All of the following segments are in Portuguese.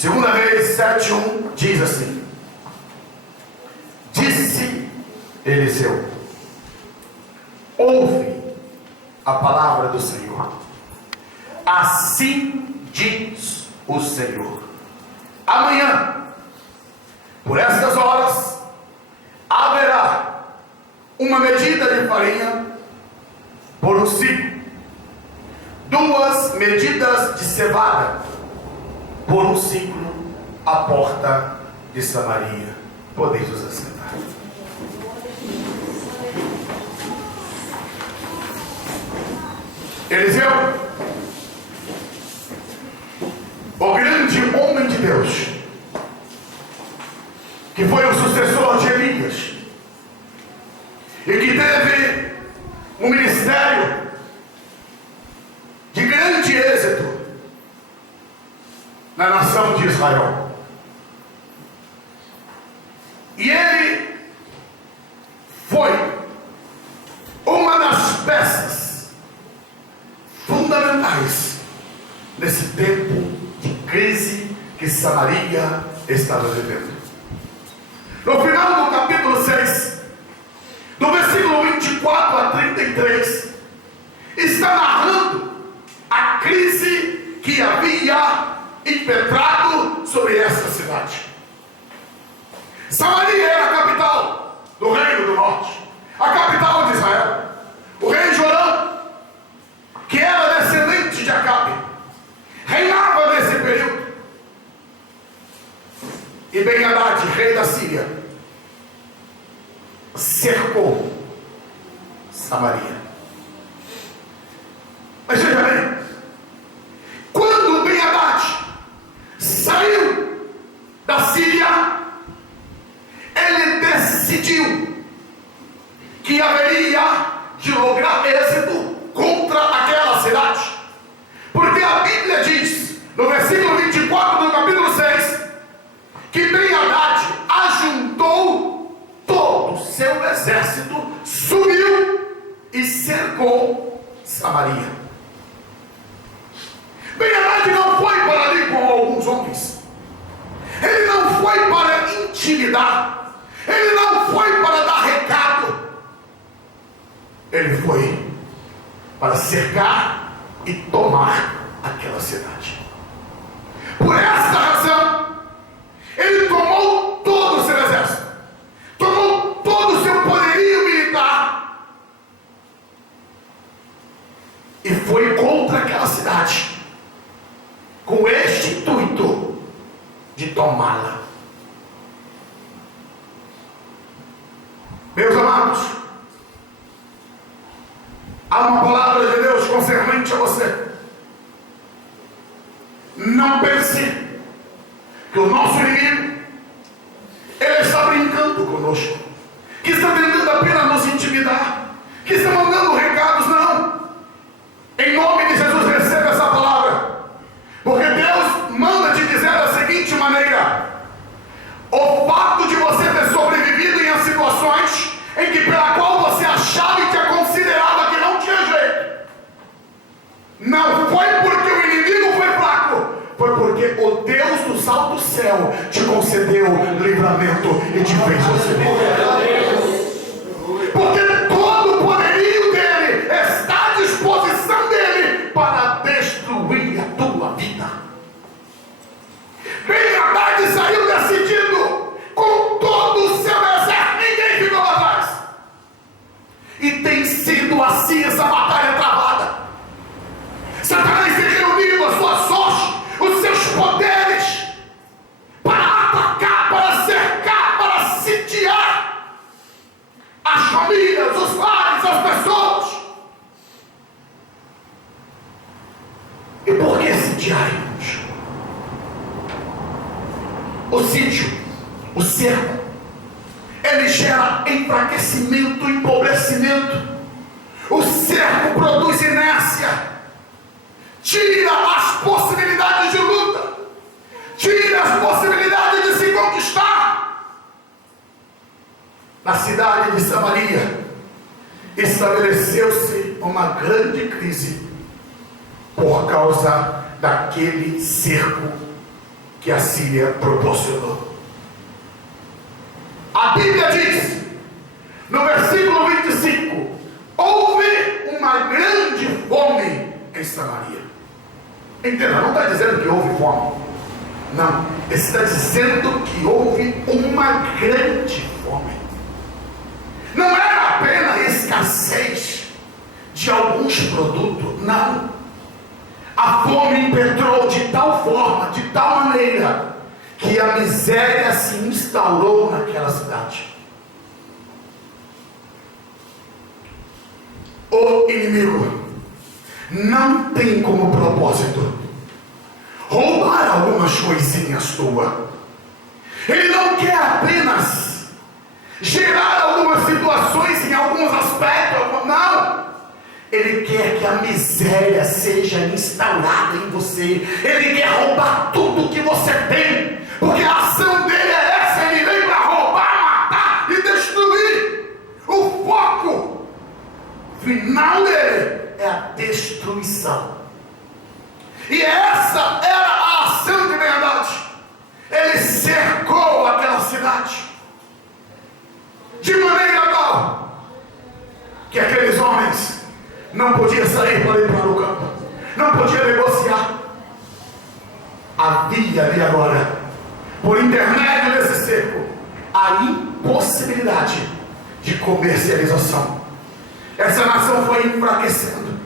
Segunda Reis 7:1 diz assim: disse Eliseu: ouve a palavra do Senhor. Assim diz o Senhor: amanhã, por estas horas, haverá uma medida de farinha por um ciclo, 2 medidas de cevada por um ciclo à porta de Samaria. Podeis nos assentar. Eliseu, o grande homem de Deus, que foi o sucessor de Elias e que teve um ministério de grande êxito na nação de Israel. E ele foi uma das peças fundamentais nesse tempo de crise que Samaria estava vivendo. No final do capítulo 6, do versículo 24 a 33, está narrando a crise que havia impetrado sobre essa cidade. Samaria era a capital do reino do norte, a capital de Israel. O rei Jorão, que era descendente de Acabe, reinava nesse período. E Ben-Hadad, rei da Síria, cercou Samaria. Mas veja bem, quando Ben-Hadad saiu da Síria, ele decidiu que haveria de lograr êxito contra aquela cidade, porque a Bíblia diz, no versículo 24 do capítulo 6, que Ben-Hadad ajuntou todo o seu exército, subiu e cercou Samaria. Ben-Hadad não foi para ali com alguns homens, ele não foi para intimidar, ele não foi para dar recado, ele foi para cercar e tomar aquela cidade. Por esta razão, ele tomou todo o seu exército, tomou todo o seu poderio militar e foi contra aquela cidade, com este intuito de tomá-la. Meus amados, há uma palavra de Deus concernente a você. Não pense que o nosso inimigo, ele está brincando conosco, que está tentando apenas nos intimidar, que está mandando recados. Não. Em nome de Jesus, receba essa palavra, porque Deus manda te dizer da seguinte maneira: o fato de você ter sobrevivido em situações em que pela qual você achava e tinha considerado que não tinha jeito, não foi porque o inimigo foi fraco, foi porque o Deus do salto do céu te concedeu livramento e te fez você viver. Porque todo o poderio dele está à disposição dele para destruir a tua vida. Ben-Hadad saiu decidido com todo o seu exército, ninguém ficou lá atrás. E tem sido assim essa batalha travada. Satanás tem reunido a sua sorte, os seus poderes, para atacar, para cercar, para sitiar as famílias, os lares, as pessoas. E por que sitiar, irmãos? O sítio, o cerco, ele gera enfraquecimento, empobrecimento. O cerco produz inércia, tira as possibilidades de luta, tira as possibilidades de se conquistar. Na cidade de Samaria estabeleceu-se uma grande crise por causa daquele cerco que a Síria proporcionou. A Bíblia diz, no versículo 25, houve uma grande fome em Samaria. Entenda, não está dizendo que houve fome. Não, está dizendo que houve uma grande fome. Não era apenas escassez de alguns produtos, não. A fome impetrou de tal forma, de tal maneira, que a miséria se instaurou naquela cidade. O inimigo não tem como propósito roubar algumas coisinhas tuas. Ele não quer apenas gerar algumas situações em alguns aspectos, não. Ele quer que a miséria seja instaurada em você. Ele quer roubar tudo que você tem, porque a ação dele é essa. Ele vem para roubar, matar e destruir. O foco final dele é a destruição. E essa era a ação de verdade. Ele cercou aquela cidade de maneira tal que aqueles homens não podiam sair para ir para o campo, não podiam negociar. Havia ali agora, por intermédio desse cerco, a impossibilidade de comercialização. Essa nação foi enfraquecendo,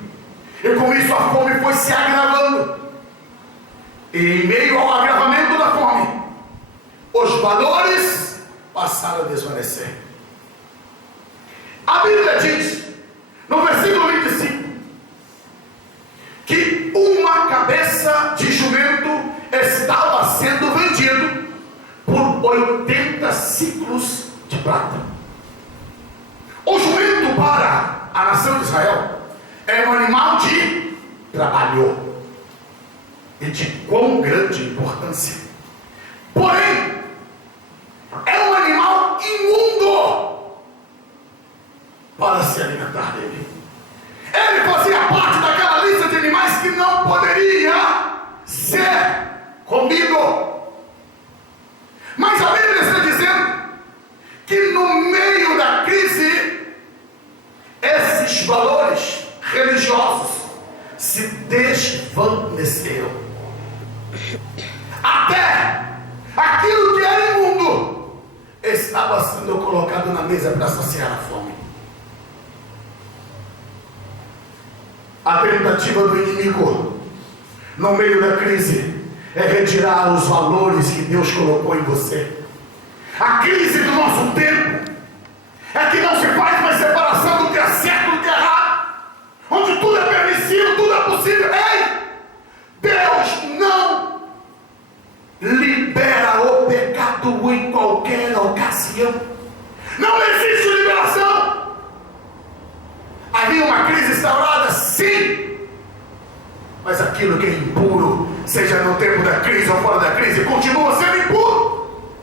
e com isso a fome foi se agravando. E em meio ao agravamento da fome, os valores passaram a desvanecer. A Bíblia diz, no versículo 25, que uma cabeça de jumento estava sendo vendido por 80 ciclos de prata. O jumento para a nação de Israel é um animal de trabalho e de quão grande importância. Porém, é um animal imundo para se alimentar dele. Ele fazia parte daquela lista de animais que não poderia ser comido. Mas a Bíblia está dizendo que no meio da crise, esses valores religiosos se desvaneceram. Até aquilo que era imundo estava sendo colocado na mesa para saciar a fome. A tentativa do inimigo no meio da crise é retirar os valores que Deus colocou em você. A crise do nosso tempo é que não se faz mais separação do que é certo e do que é errado, onde tudo é permissível, tudo é possível. Ei! Deus não libera o pecado em qualquer ocasião. Não existe liberação. Havia uma crise instaurada, sim, mas aquilo que é impuro, seja no tempo da crise ou fora da crise, continua sendo impuro.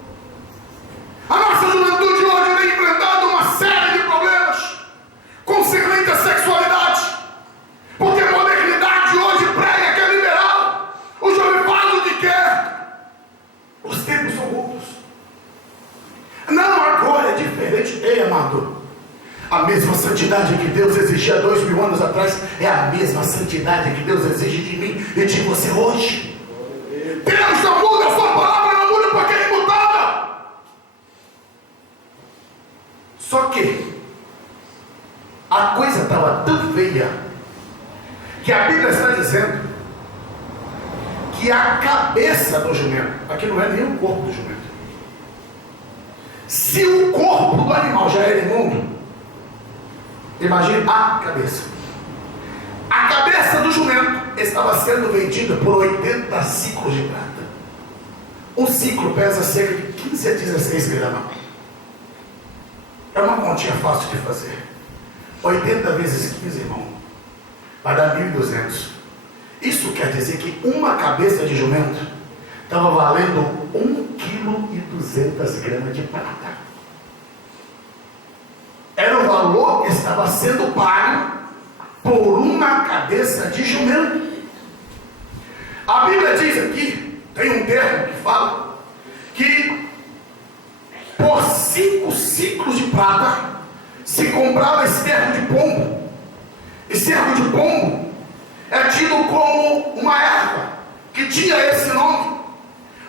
A nossa juventude hoje vem enfrentando uma série de problemas consequentes à sexualidade, porque a modernidade hoje prega que é liberal. O jovem faz o que quer. Os tempos são outros. Não, agora é diferente. Ei, amado, a mesma santidade que Deus exigia 2000 anos atrás é a mesma santidade que Deus exige de mim e de você hoje. Deus não muda, a sua palavra não muda porque é imutável. Só que a coisa estava tão feia que a Bíblia está dizendo que a cabeça do jumento, aqui não é nem o corpo do jumento. Se o corpo do animal já era imundo, imagine a cabeça. A cabeça do jumento estava sendo vendida por 80 ciclos de prata. Um ciclo pesa cerca de 15 a 16 gramas. É uma continha fácil de fazer. 80 vezes 15, irmão, vai dar 1.200. Isso quer dizer que uma cabeça de jumento estava valendo 1,2 kg de prata. Era o valor que estava sendo pago por uma cabeça de jumento. A Bíblia diz aqui Tem um termo que fala que por 5 ciclos de prata se comprava esterco de pombo. Esterco de pombo é tido como uma erva que tinha esse nome.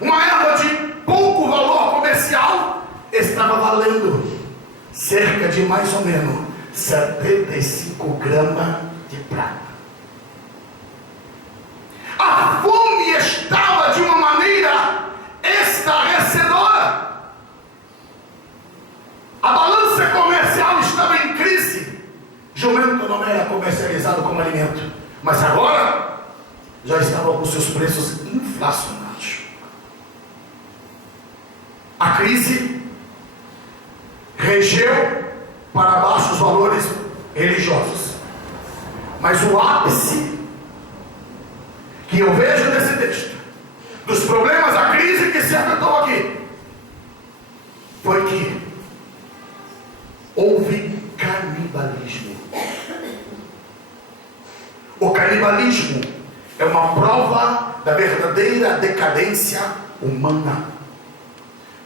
Uma erva de pouco valor comercial estava valendo cerca de mais ou menos 75 gramas de prata. A fome estava de uma maneira estarrecedora. A balança comercial estava em crise. Jumento não era comercializado como alimento, mas agora já estava com seus preços inflacionados. A crise regeu para baixo os valores religiosos, mas o ápice que eu vejo nesse texto, dos problemas da crise que se afetou aqui, foi que houve canibalismo. O canibalismo é uma prova da verdadeira decadência humana.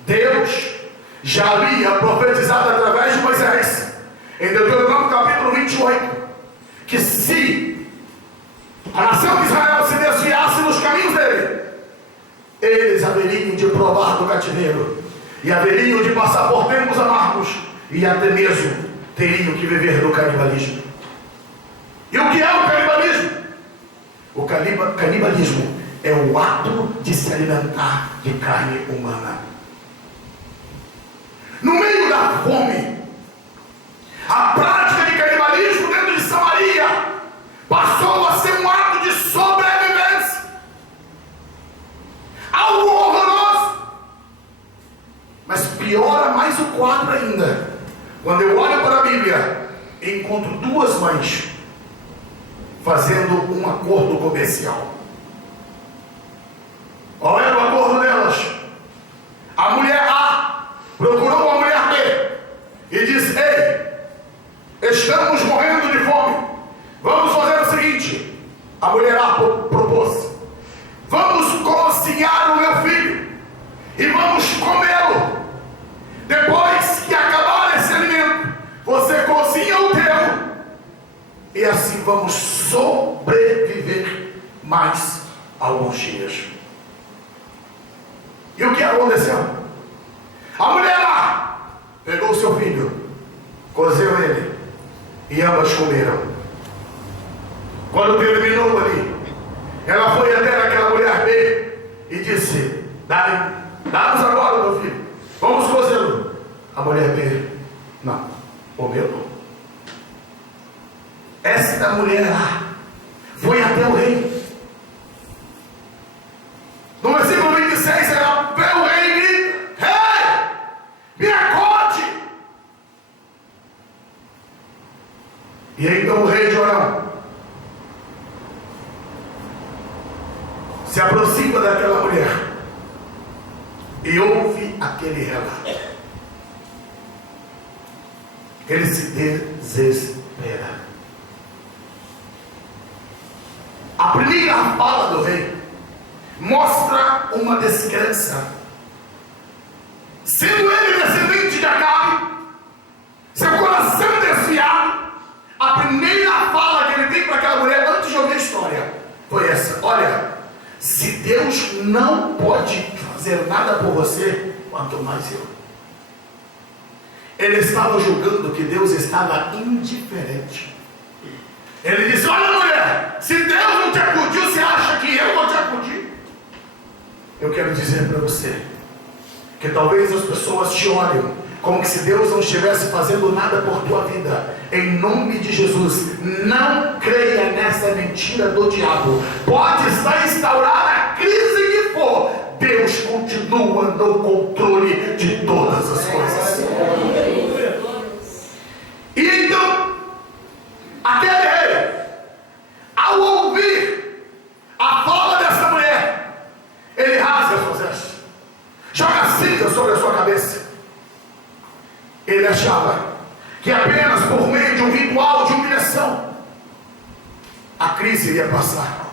Deus já havia profetizado através de Moisés, em Deuteronômio capítulo 28, que se a nação de Israel se desviasse dos caminhos dele, eles haveriam de provar do cativeiro, e haveriam de passar por tempos amargos, e até mesmo teriam que viver do canibalismo. E o que é o canibalismo? O canibalismo é o ato de se alimentar de carne humana. No meio da fome, a prática de canibalismo dentro de Samaria passou a ser um ato de sobrevivência. Algo horroroso. Mas piora mais o quadro ainda, quando eu olho para a Bíblia e encontro 2 mães fazendo um acordo comercial. Qual era o acordo delas? A mulher A procurou a mulher B e disse: ei, estamos morrendo de fome, vamos fazer o seguinte. A mulher A propôs: vamos cozinhar o meu filho e vamos comê-lo. Depois que acabar esse alimento, você cozinha o teu, e assim vamos sobreviver mais alguns dias. E o que aconteceu? A mulher lá pegou seu filho, cozeu ele, e ambas comeram. Quando terminou ali, ela foi até aquela mulher B e disse: dá-nos agora, meu filho, vamos cozê-lo. A mulher B: não, o meu não. Esta mulher lá foi até o rei. No versículo 26, ela vê o rei e grita: rei, me acorde. E então o rei de Orão se aproxima daquela mulher e ouve aquele relato. Ele se desespera. A primeira fala do rei mostra uma descrença. Sendo ele descendente de Acabe, seu coração desviado, a primeira fala que ele tem para aquela mulher antes de ouvir a história foi essa: olha, se Deus não pode fazer nada por você, quanto mais eu. Ele estava julgando que Deus estava indiferente. Ele disse: olha, mulher, se Deus não te acudiu, você acha que eu vou te acudir? Eu quero dizer para você que talvez as pessoas te olhem como que se Deus não estivesse fazendo nada por tua vida. Em nome de Jesus, não creia nessa mentira do diabo. Pode estar instaurada a crise que for, Deus continua no controle de todas as coisas. E então, aquele rei, ao ouvir a fala dessa mulher, ele rasga as suas vestes, joga cinza sobre a sua cabeça. Ele achava que apenas por meio de um ritual de humilhação a crise iria passar.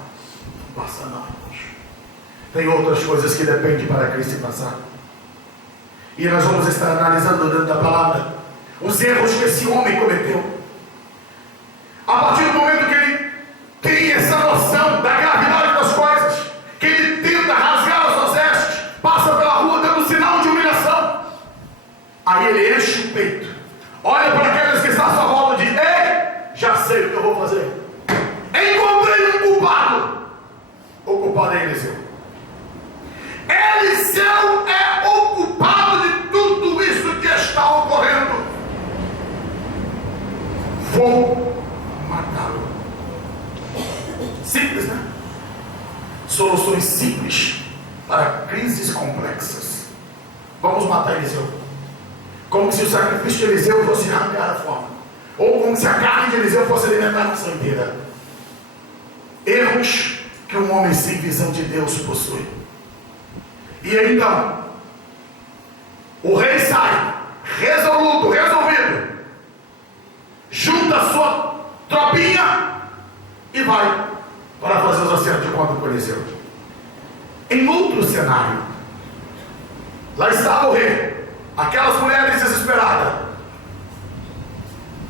Não passa não, irmãos. Tem outras coisas que dependem para a crise passar. E nós vamos estar analisando dentro da palavra os erros que esse homem cometeu. A partir do momento que ele tem essa noção da gravidade das coisas, que ele tenta rasgar as suas vestes, passa pela rua dando sinal de humilhação, aí ele enche o peito, olha para aqueles que estão à sua volta e diz: ei, já sei o que eu vou fazer. Encontrei um culpado. O culpado é Eliseu. Eliseu é o culpado de tudo isso que está ocorrendo. Vou matá-lo. Simples, né? Soluções simples para crises complexas. Vamos matar Eliseu. Como se o sacrifício de Eliseu fosse arrancar a fome, ou como se a carne de Eliseu fosse alimentar a nação inteira. Erros que um homem sem visão de Deus possui. E então, o rei sai, resoluto, resolvido, junta a sua tropinha e vai para fazer os acertos de conta com Eliseu. Em outro cenário, lá estava o rei, aquelas mulheres desesperadas.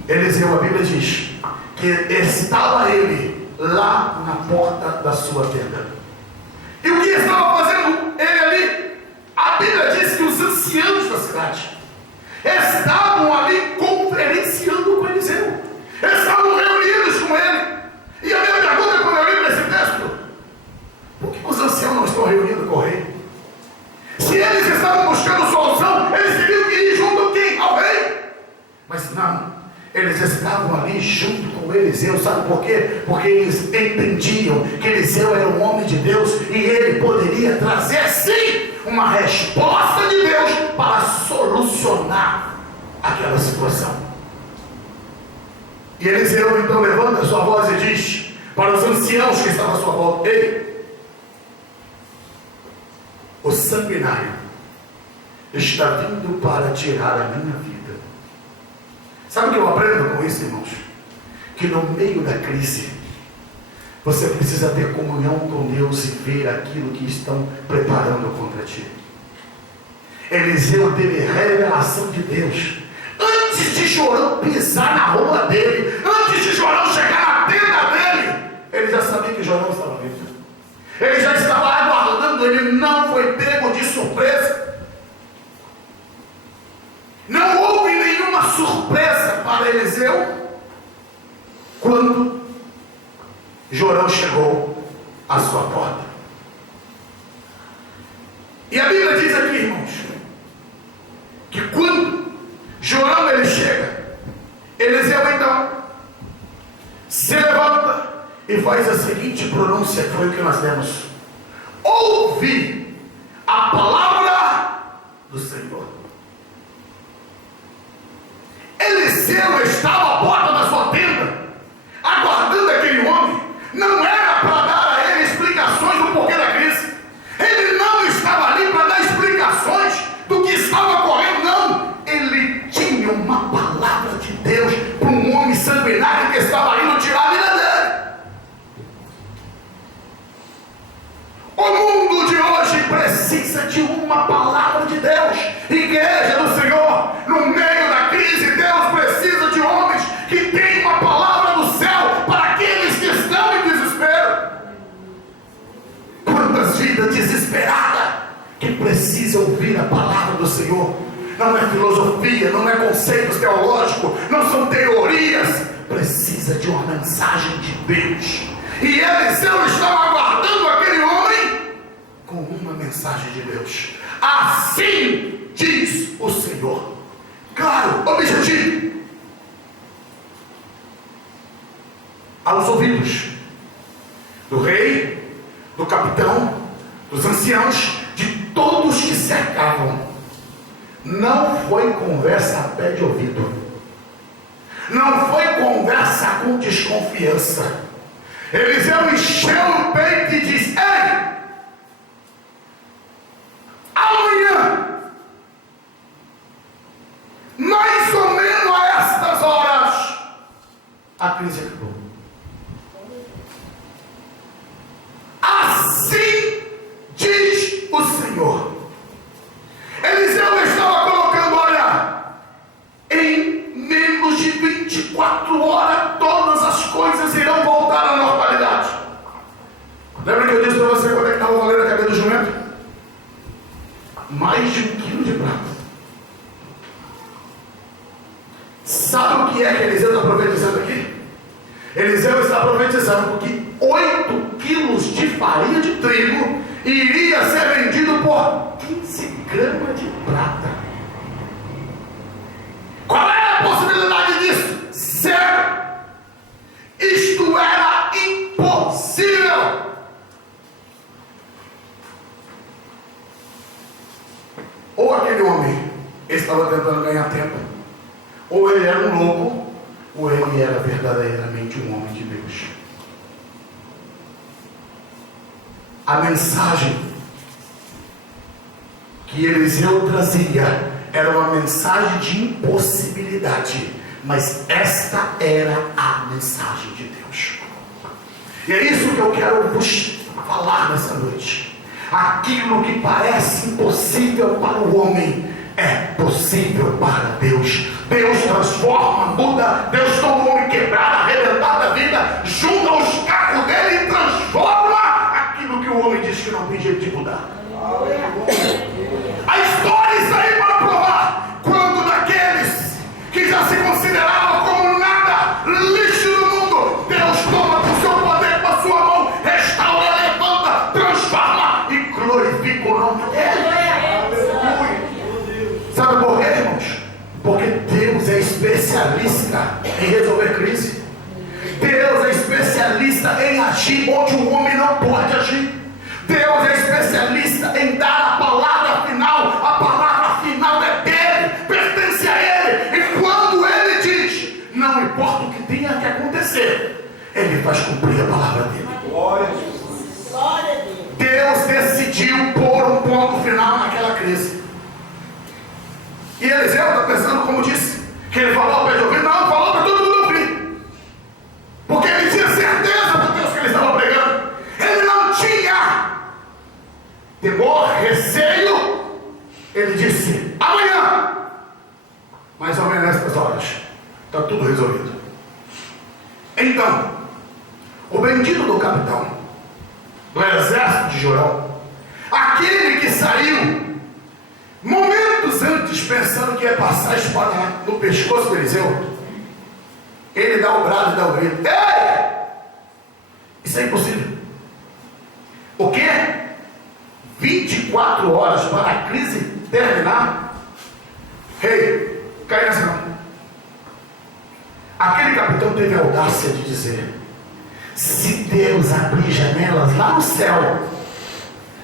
Eliseu, a Bíblia diz que estava ele lá na porta da sua tenda. E o que estava fazendo ele ali? A Bíblia diz que os anciãos da cidade estavam ali conferenciando com Eliseu, estavam reunidos com ele. E a minha pergunta quando eu li para esse texto: por que os anciãos não estão reunidos com o rei? Se eles estavam buscando solução, eles teriam que ir junto a quem? Ao rei. Mas não, eles estavam ali junto com Eliseu. Sabe por quê? Porque eles entendiam que Eliseu era um homem de Deus e ele poderia trazer sim uma resposta de Deus para solucionar aquela situação. E Eliseu então levanta a sua voz e diz para os anciãos que estavam à sua volta: ei, o sanguinário está vindo para tirar a minha vida. Sabe o que eu aprendo com isso, irmãos? Que no meio da crise você precisa ter comunhão com Deus e ver aquilo que estão preparando contra ti. Eliseu teve revelação de Deus antes de Jorão pisar na rua dele, antes de Jorão chegar na tenda dele. Ele já sabia que Jorão estava vivo, ele já estava aguardando, ele não foi pego de surpresa. Não houve nenhuma surpresa para Eliseu quando Jorão chegou à sua porta. E a Bíblia diz aqui, irmãos, que quando Jorão ele chega, Eliseu então se levanta e faz a seguinte pronúncia, que foi o que nós lemos: ouvi a palavra do Senhor. Eliseu estava à porta da sua tenda, aguardando aquele homem. Não era para dar a ele explicações do porquê da crise. Ele não estava ali para dar explicações do que estava ocorrendo, não. Ele tinha uma palavra de Deus para um homem sanguinário que estava indo tirar a vida dele. O mundo de hoje precisa de uma palavra de Deus. Igreja do Senhor, no meio da crise, Deus precisa de homens que têm uma palavra do céu para aqueles que estão em desespero. Quantas vidas desesperadas que precisam ouvir a palavra do Senhor. Não é filosofia, não é conceitos teológicos, não são teorias. Precisa de uma mensagem de Deus. E Eliseu estava aguardando aquele homem com uma mensagem de Deus. Assim diz o Senhor. Claro, objetivo: aos ouvidos do rei, do capitão, dos anciãos, de todos que cercavam. Não foi conversa a pé de ouvido, não foi conversa com desconfiança. Eliseu encheu o peito e disse: ei, amanhã, mais ou menos a estas horas, a crise acabou. Assim diz você quanto é que estava valendo a cadeia do jumento? Mais de 1 quilo de prata. Sabe o que é que Eliseu está profetizando aqui? Eliseu está profetizando que 8 quilos de farinha de trigo iria ser vendido por 15 gramas de prata. Qual é a possibilidade disso? Zero. Isto era impossível. Ou aquele homem estava tentando ganhar tempo, ou ele era um louco, ou ele era verdadeiramente um homem de Deus. A mensagem que Eliseu trazia era uma mensagem de impossibilidade, mas esta era a mensagem de Deus. E é isso que eu quero vos falar nessa noite. Aquilo que parece impossível para o homem é possível para Deus. Deus transforma, muda. Deus toma o homem quebrado, arrebentado da vida, junta os cacos dele e transforma aquilo que o homem diz que não tem jeito de mudar. A história está aí para provar. Quando daqueles que já se consideravam como nada, lixo do mundo, Deus toma com seu poder, com a sua mão, restaura, levanta, transforma e glorifica o nome dele. Sabe por quê, irmãos? Porque Deus é especialista em resolver crise. Deus é especialista em agir onde o homem não pode agir. Deus é especialista em dar a palavra final. A palavra final é dele, pertence a ele. E quando ele diz, não importa o que tenha que acontecer, ele faz cumprir a palavra dele. Glória a Jesus. Glória a Deus. Deus decidiu pôr um ponto final naquela crise. E Eliseu está pensando, como disse, que ele falou ao pé de ouvido. Não, falou para todo mundo ouvir, porque ele tinha certeza do Deus que ele estava pregando. Ele não tinha temor, receio. Ele disse, amanhã, mais ou menos nessas horas, está tudo resolvido. Então, o bendito do capitão do exército de Jorão, aquele que saiu momentos antes pensando que ia passar a espada no pescoço de Eliseu, ele dá o brado e dá o grito. Ei! Isso é impossível. O quê? 24 horas para a crise terminar? Ei, cai nessa não. Aquele capitão teve a audácia de dizer, se Deus abrir janelas lá no céu,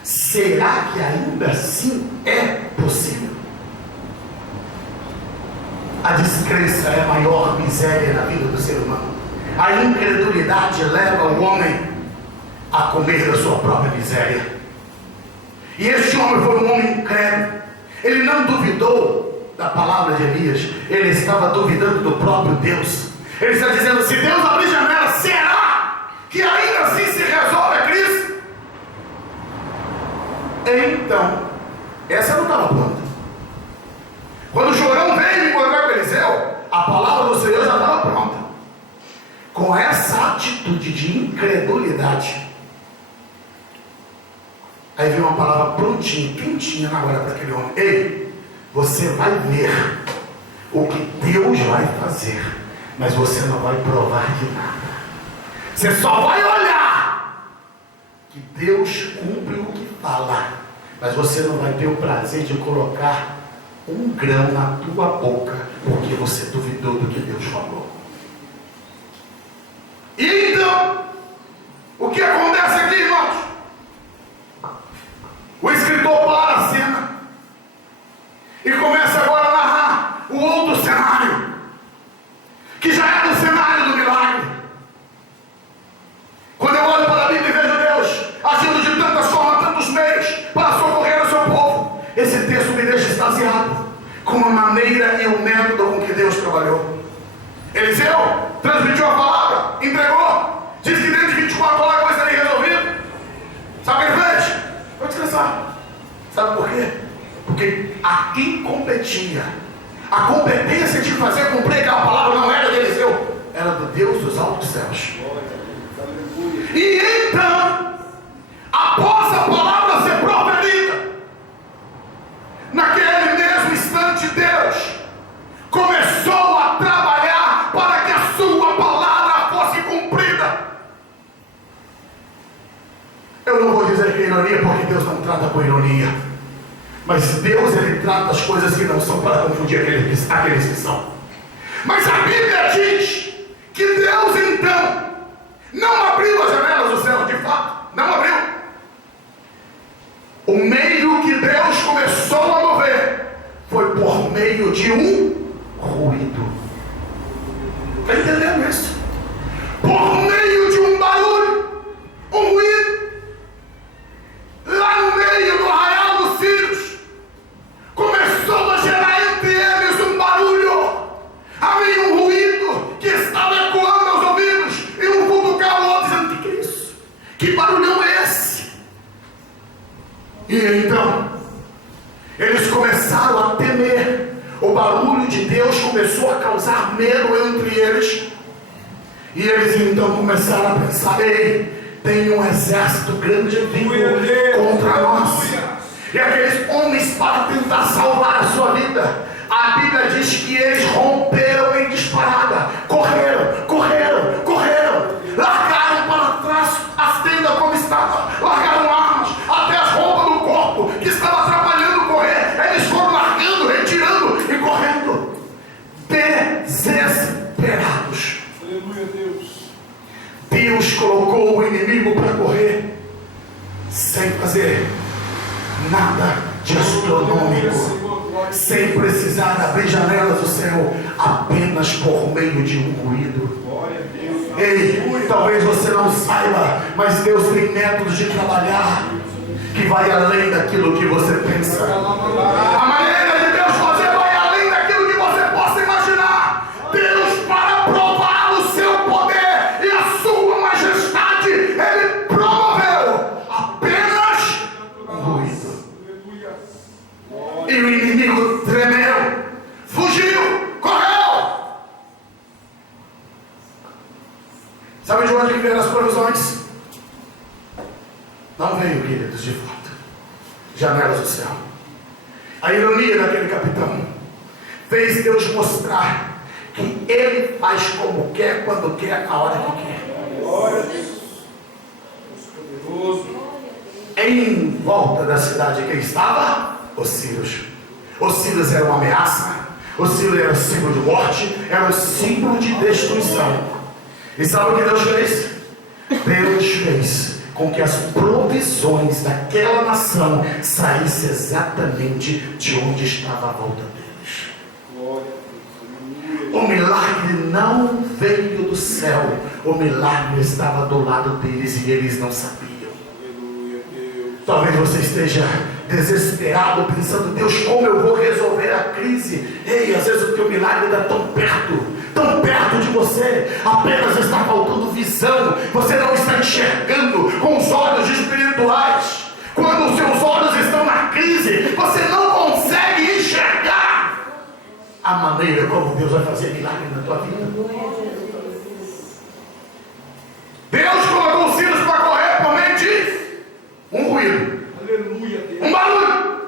será que ainda assim é possível? A descrença é a maior miséria na vida do ser humano. A incredulidade leva o homem a comer da sua própria miséria. E este homem foi um homem incrédulo. Ele não duvidou da palavra de Elias, ele estava duvidando do próprio Deus. Ele está dizendo, se Deus abrir janela, será que ainda assim se resolve a crise? Então, essa não estava pronta. Quando Jorão veio encontrar com Eliseu, a palavra do Senhor já estava pronta. Com essa atitude de incredulidade, aí veio uma palavra prontinha, quentinha na hora para aquele homem. Ei, você vai ver o que Deus vai fazer, mas você não vai provar de nada. Você só vai olhar que Deus cumpre o que fala, mas você não vai ter o prazer de colocar um grão na tua boca, porque você duvidou do que Deus falou. E então, o que acontece aqui, irmãos? O escritor para a cena e começa agora a narrar o outro cenário, que já é do cenário do milagre. Quando eu olho para a Bíblia e vejo Deus agindo de tantas formas, tantos meios para socorrer o seu povo, esse texto me deixa extasiado com a maneira e o método com que Deus trabalhou. Eliseu transmitiu a palavra, entregou, disse que dentro de 24 horas vai ser resolvido. Sabe o que ele fez? Vou descansar. Sabe por quê? Porque a quem competia, a competência de fazer cumprir aquela palavra não era de Eliseu, era do Deus dos altos céus. E então, após ironia porque Deus não trata com ironia. Mas Deus, Ele trata as coisas que não são para confundir aqueles que são. Mas a Bíblia diz que Deus então não abriu as janelas do céu, de fato, não abriu. O meio que Deus começou a mover foi por meio de um ruído. Está entendendo isso? Por meio de um barulho, um ruído. Lá no meio do arraial dos filhos, começou a gerar entre eles um barulho. Havia um ruído que estava ecoando aos ouvidos, e um cutucava o outro dizendo: o que é isso? Que barulhão é esse? E então eles começaram a temer. O barulho de Deus começou a causar medo entre eles. E eles então começaram a pensar: ei, tem um exército grande vindo contra nós. E aqueles homens, para tentar salvar a sua vida, a Bíblia diz que eles romperam em disparada. Correram, largaram para trás as tendas como estava, largaram armas, até as roupas do corpo que estava atrapalhando correr. Eles foram largando, retirando e correndo, desesperados. Aleluia, Deus. Deus colocou o inimigo para correr sem fazer nada de astronômico, sem precisar abrir janelas do céu, apenas por meio de um ruído. Ei, talvez você não saiba, mas Deus tem métodos de trabalhar que vai além daquilo que você pensa. A maneira de Deus fazer vai além daquilo que você possa imaginar. Deus, para provar o seu poder e a sua majestade, Ele promoveu apenas um ruído. E o inimigo tremeu, fugiu, correu. Sabe de onde vieram as provisões? Não veio, queridos, de volta. Janelas do céu. A ironia daquele capitão fez Deus mostrar que Ele faz como quer, quando quer, a hora que quer. Glória a Deus. Poderoso. Em volta da cidade quem estava? Os sírios. Os sírios eram uma ameaça. Os sírios eram símbolo de morte. Eram símbolo de destruição. E sabe o que Deus fez? Deus fez com que as provisões daquela nação saíssem exatamente de onde estava a volta deles. Glória a Deus. O milagre não veio do céu. O milagre estava do lado deles e eles não sabiam. Aleluia, Deus. Talvez você esteja desesperado, pensando: Deus, como eu vou resolver a crise? Ei, às vezes o teu milagre está tão perto de você, apenas está faltando visão. Você não está enxergando com os olhos espirituais. Quando os seus olhos estão na crise, você não consegue enxergar a maneira como Deus vai fazer milagre na tua vida. Deus colocou os sírios para correr por meio de um ruído. Aleluia, Deus. Um barulho.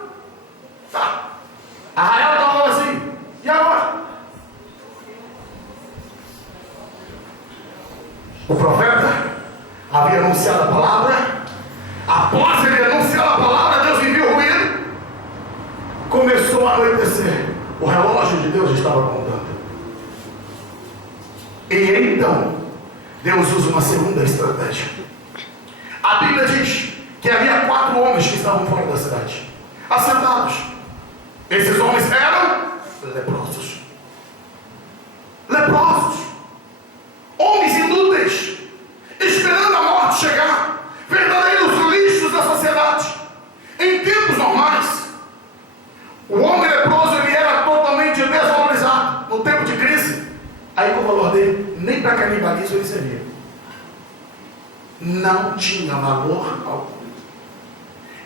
Tá. Arraial estava assim. E agora? O profeta havia anunciado a palavra. Após ele anunciar a palavra, Deus enviou o ruído. Começou a anoitecer. O relógio de Deus estava contando. E então, Deus usa uma segunda estratégia. A Bíblia diz que havia 4 homens que estavam fora da cidade, assentados. Esses homens eram leprosos. Homens inúteis, esperando a morte chegar, verdadeiros lixos da sociedade. Em tempos normais, o homem leproso ele era totalmente desvalorizado. No tempo de crise, aí com o valor dele, nem para canibalismo ele servia. Não tinha valor algum.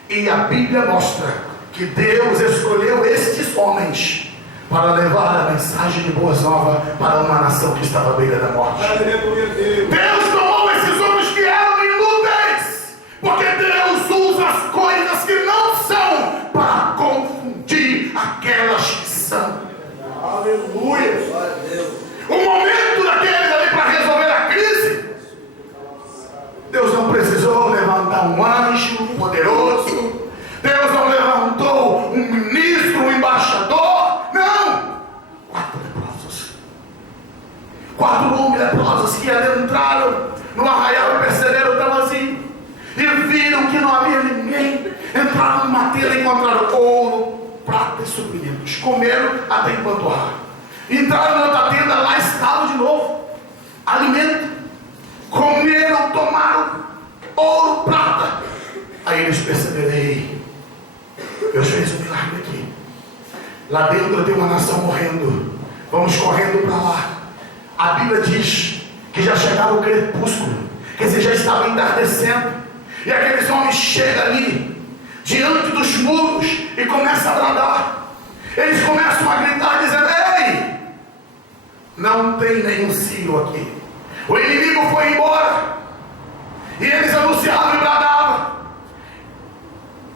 E a Bíblia mostra que Deus escolheu estes homens para levar a mensagem de boas novas para uma nação que estava à beira da morte. Aleluia, Deus. Deus tomou esses homens que eram inúteis, porque Deus usa as coisas que não são para confundir aquelas que são. Aleluia. O momento daqueles ali para resolver a crise, Deus não precisou levantar um anjo poderoso religioso. Deus não levantou um ministro, um embaixador. Não! 4 leprosos. 4 homens leprosos que adentraram no arraial e perceberam que estava vazio. E viram que não havia ninguém. Entraram numa tenda e encontraram ouro, prata e suprimentos. Comeram até empanturrar. Entraram na outra tenda, lá estava de novo alimento. Comeram, tomaram ouro, prata. Aí eles perceberam: ei, Deus fez um milagre aqui. Lá dentro tem uma nação morrendo. Vamos correndo para lá. A Bíblia diz que já chegava o crepúsculo, quer dizer, já estava entardecendo. E aqueles homens chegam ali, diante dos muros, e começam a bradar. Eles começam a gritar, dizendo: ei, não tem nenhum Ciro aqui. O inimigo foi embora. E eles anunciavam e bradavam.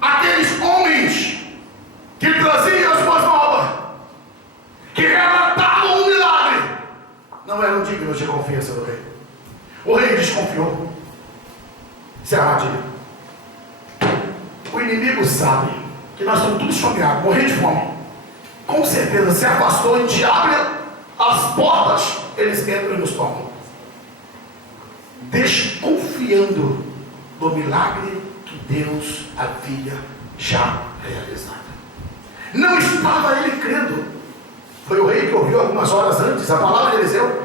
Aqueles homens que traziam as boas novas, que relatavam um milagre, não eram dignos de confiança do rei. O rei desconfiou. Isso é armadilha. O inimigo sabe que nós estamos todos esfomeados, morrendo de fome. Com certeza se afastou e te abre as portas, eles entram e nos tomam. Desconfiando do milagre que Deus havia já realizado. Não estava ele crendo. Foi o rei que ouviu algumas horas antes a palavra de Eliseu.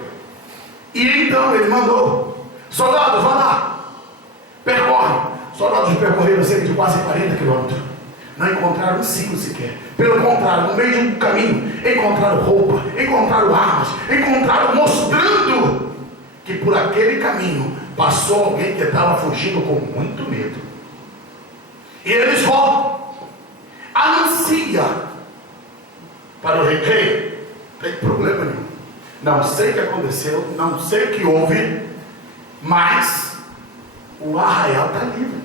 E então ele mandou: soldados, vão lá, percorre. Soldados percorreram cerca de quase 40 quilômetros. Não encontraram um ciclo sequer. Pelo contrário, no meio de um caminho, encontraram roupa, encontraram armas, encontraram, mostrando que por aquele caminho passou alguém que estava fugindo com muito medo. E eles vão, anuncia para o rei: rei, não tem problema nenhum. Não sei o que aconteceu, não sei o que houve, mas o arraial está livre.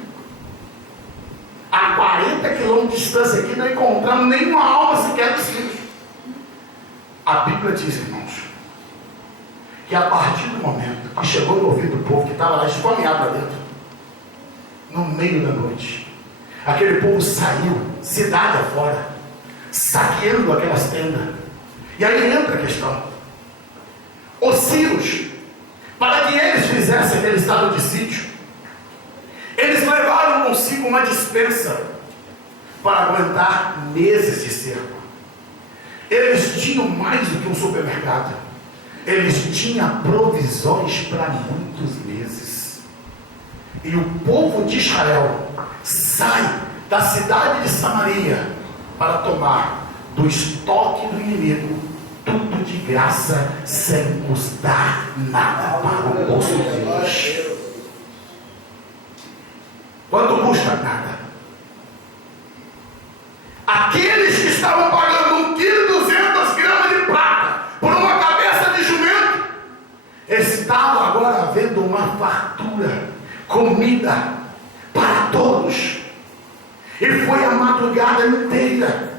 A 40 quilômetros de distância aqui, não encontramos nenhuma alma sequer dos filhos. A Bíblia diz, irmãos, que a partir do momento que chegou no ouvido do povo que estava lá esfomeado lá dentro, no meio da noite, aquele povo saiu, cidade afora, saqueando aquelas tendas. E aí entra a questão: os sírios, para que eles fizessem aquele estado de sítio, eles levaram consigo uma despensa para aguentar meses de cerco. Eles tinham mais do que um supermercado. Eles tinham provisões para muitos meses. E o povo de Israel sai da cidade de Samaria para tomar do estoque do inimigo tudo de graça, sem custar nada para o bolso deles. Quanto custa? Nada. Aqueles que estavam pagando 1,2 kg de prata por uma cabeça de jumento, estavam agora havendo uma fartura, comida para todos. E foi a madrugada inteira,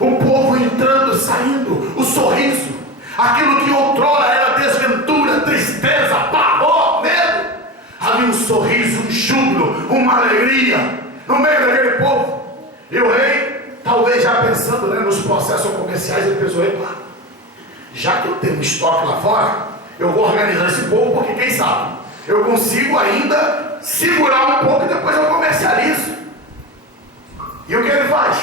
o povo entrando, saindo, o sorriso, aquilo que outrora era desventura, tristeza, pavor, medo. Havia um sorriso, um júbilo, uma alegria no meio daquele povo. E o rei, talvez já pensando, nos processos comerciais, ele pensou: epa, já que eu tenho estoque lá fora, eu vou organizar esse povo, porque quem sabe eu consigo ainda segurar um pouco e depois eu comercializo. E o que ele faz?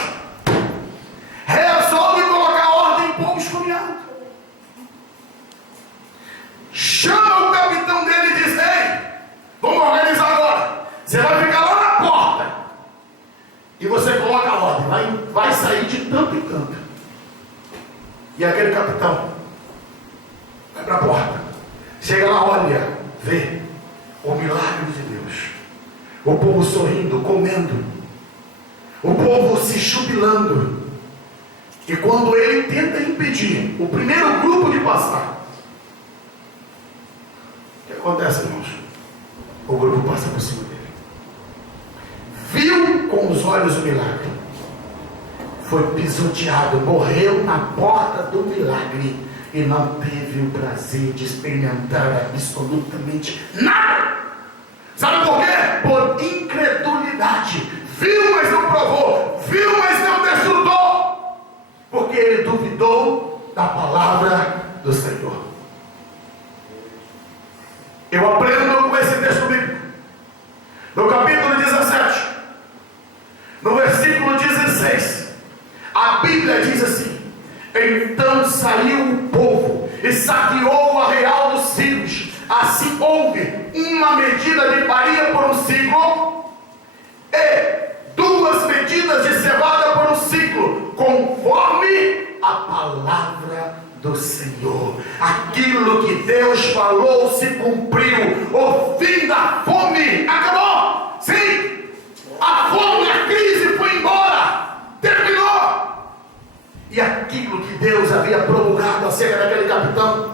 Resolve colocar ordem em povo esfomeado. Chama o capitão dele e diz: ei, vamos organizar agora. Você vai ficar lá na porta e você coloca a ordem, vai sair de tanto em tanto. E aquele capitão vai para a porta, chega lá, olha, vê o milagre de Deus, o povo sorrindo, comendo, o povo se jubilando. E quando ele tenta impedir o primeiro grupo de passar, o que acontece, irmãos? O grupo passa por cima dele. Viu com os olhos o milagre, foi pisoteado, morreu na porta do milagre e não teve o prazer de experimentar absolutamente nada. Sabe por quê? Por incredulidade. Viu, mas avô viu, mas não desfrutou, porque ele duvidou da palavra do Senhor. Eu aprendo com esse texto bíblico, no capítulo 17, no versículo 16, a Bíblia diz assim: então saiu o povo e saqueou o arraial dos ciclos. Assim houve uma medida de farinha por um ciclo e 2 medidas de cevada por um ciclo, conforme a palavra do Senhor. Aquilo que Deus falou se cumpriu. O fim da fome acabou. Sim, a fome, a crise foi embora, terminou. E aquilo que Deus havia promulgado acerca daquele capitão,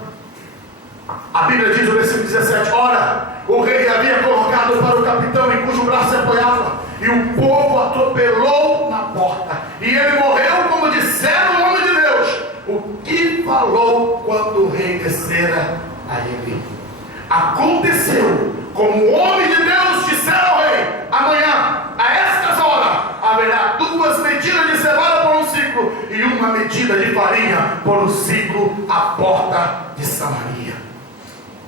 a Bíblia diz no versículo 17: ora, o rei havia colocado para o capitão em cujo braço se apoiava, e o povo atropelou na porta, e ele morreu, como disseram o homem de Deus, o que falou quando o rei descera a ele. Aconteceu como o homem de Deus dissera ao rei: amanhã, a estas horas, haverá 2 medidas de cevada por um ciclo e 1 medida de farinha por um ciclo à porta de Samaria.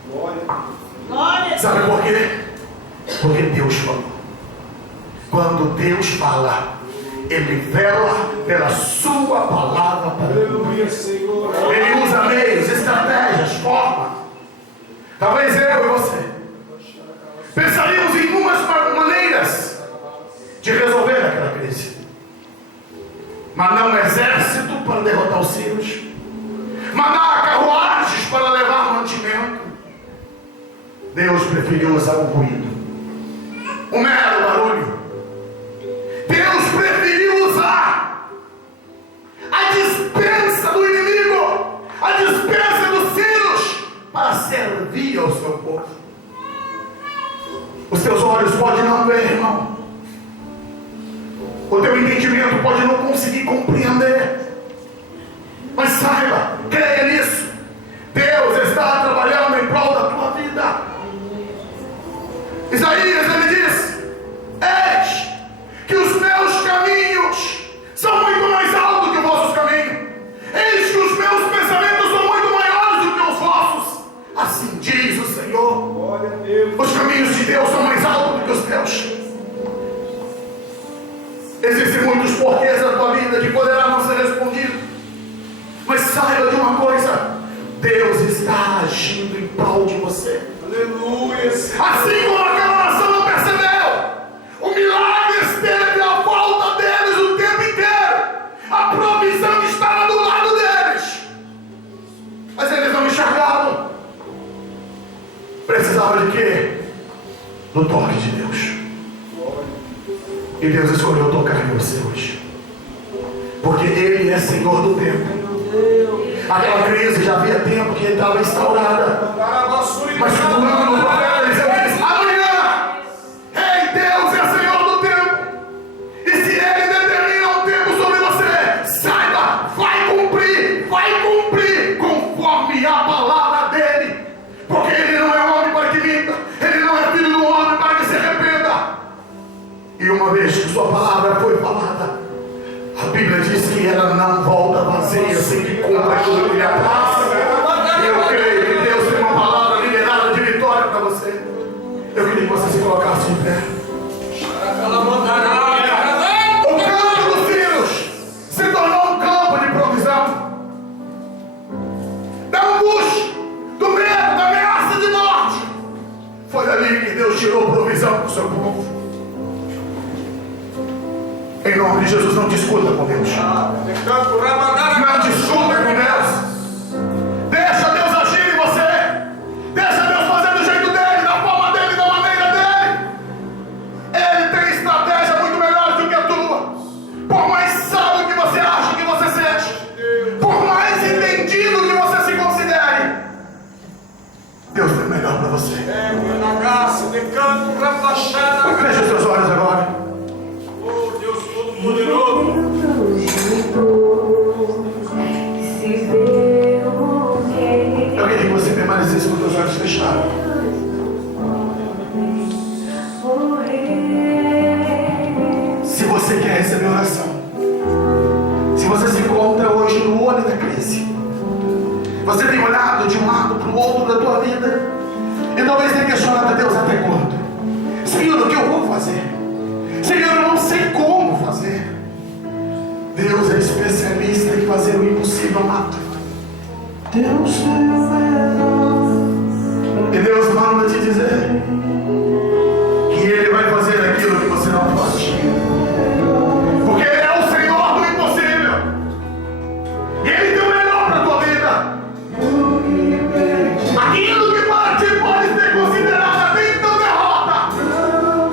Glória. Sabe por quê? Porque Deus falou. Quando Deus fala, Ele vela pela sua palavra para Aleluia, Senhor. Ele usa meios, estratégias, formas. Talvez eu e você pensaríamos em inúmeras maneiras de resolver aquela crise. Mandar um exército para derrotar os sírios, mandar carruagens para levar mantimento. Deus preferiu usar o ruído, o mero barulho. Deus preferiu usar a dispensa do inimigo, a dispensa dos sírios, para servir ao seu povo. Os teus olhos podem não ver, irmão. O teu entendimento pode não conseguir compreender. Mas saiba, creia nisso. Deus está trabalhando em prol da tua vida. Isaías, ele diz: eis que os meus caminhos são muito mais altos que os vossos caminhos. Eis que os meus pensamentos são muito maiores do que os vossos. Assim diz o Senhor. Glória a Deus. Os caminhos de Deus são mais altos do que os teus. Existem muitos porquês na tua vida que poderá não ser respondido. Mas saiba de uma coisa: Deus está agindo em prol de você. Aleluia, Senhor. Assim como aquela nação não percebeu, o milagre esteve à volta deles o tempo inteiro. A provisão estava do lado deles, mas eles não enxergavam. Precisava de quê? Do toque de Deus. E Deus escolheu tocar em você hoje, porque Ele é Senhor do tempo. Aquela crise já havia tempo que estava instaurada, mas fulano no profeta Eliseu diz: amanhã, ei, Deus é Senhor do tempo, e se Ele determina um tempo sobre você, saiba, vai cumprir conforme a palavra dEle, porque Ele não é homem para que minta, Ele não é filho do homem para que se arrependa. E uma vez que sua palavra foi falada, a Bíblia diz que ela não volta vazia sem que cumpra aquilo que lhe apraz. E eu creio que Deus tem uma palavra liberada de vitória para você. Eu queria que você se colocasse em pé. O campo dos filhos se tornou um campo de provisão, da angústia, do medo, da ameaça de morte. Foi dali que Deus tirou provisão para o seu povo. Em nome de Jesus, não discuta com Deus. Não discuta com Deus. Deixa Deus agir em você. Deixa Deus fazer do jeito dele, da forma dele, da maneira dele. Ele tem estratégia muito melhor do que a tua. Por mais sábio que você acha, que você sente, por mais entendido que você se considere, Deus tem o melhor para você. Feche os seus olhos agora. Oh, Deus Todo-Poderoso. Se vê receber oração. Se você se encontra hoje no olho da crise, você tem olhado de um lado para o outro da tua vida e talvez tenha questionado a Deus: até quando? Senhor, o que eu vou fazer? Senhor, eu não sei como fazer. Deus é especialista em fazer o impossível amado. E Deus manda te dizer que Ele vai fazer aquilo que você não pode, porque Ele é o Senhor do impossível e Ele tem o melhor para a tua vida. Aquilo que para ti pode ser considerado até então derrota,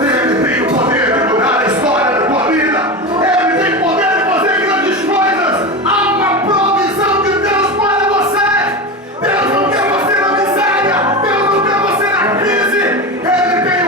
Ele tem o poder de mudar a história da tua vida. Ele tem o poder de fazer grandes coisas. Há uma provisão de Deus para você. Deus não quer você na miséria, Deus não quer você na crise. Ele tem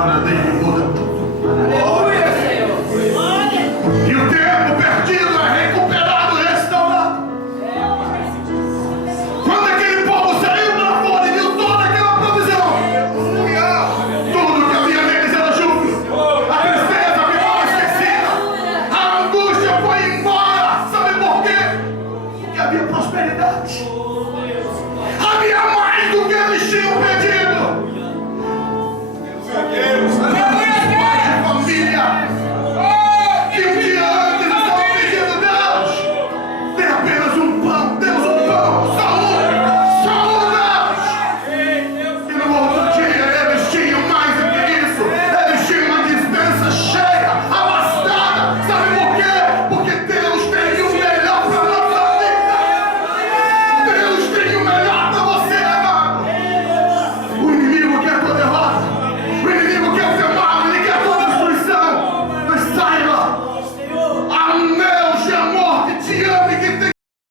palavra dele muda tudo. Aleluia, Senhor. Olha. E o tempo perdido é recuperado, restaurado. Quando aquele povo saiu para fora e viu toda aquela provisão, tudo que havia neles era júbilo. A tristeza ficou esquecida. A angústia foi embora. Sabe por quê? Porque havia prosperidade. Havia mais do que eles tinham pedido.